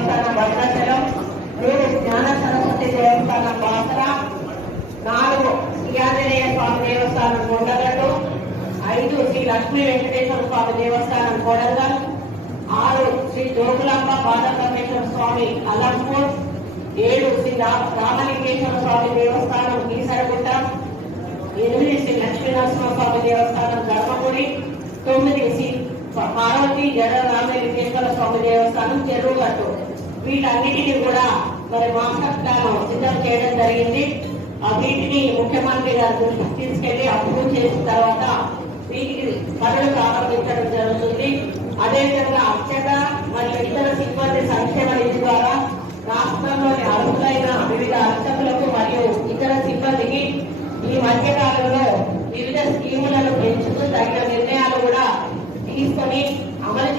దేవస్థానం భద్రాచలం, 3 జ్ఞాన సరస్వతి దేవస్థానం బాసర, 4 శ్రీ ఆంజనేయ స్వామి దేవస్థానం కొండగట్టు, 5 శ్రీ లక్ష్మీ వెంకటేశ్వర స్వామి దేవస్థానం కొడంగల్, 6 శ్రీ జోగులాంబ బాలపరమేశ్వర స్వామి అలంపూర్, 7 శ్రీ రామలింగేశ్వర స్వామి దేవస్థానం కీసరగుట్ట, 8 శ్రీ లక్ష్మీనరసింహ స్వామి దేవస్థానం ధర్మపురి, 9 శ్రీ పార్వతి జడ రామలింగేశ్వర స్వామి దేవస్థానం చెరువుగట్టు. వీటన్నిటిని కూడా మరి మాస్టర్ ప్లాన్ సిద్ధం చేయడం జరిగింది. వీటిని ముఖ్యమంత్రి గారి దృష్టికి తీసుకెళ్లి అప్రూవ్ చేసిన తర్వాత వీటికి పనులు ప్రారంభించడం జరుగుతుంది. అదేవిధంగా అర్చక మరియు ఇతర సిబ్బంది సంక్షేమ నిధి ద్వారా రాష్ట్రంలోని అర్హులైన వివిధ అర్చకులకు మరియు ఇతర సిబ్బందికి ఈ మధ్యకాలంలో వివిధ స్కీములను పెంచుతూ తగిన నిర్ణయాలు కూడా తీసుకొని అమలు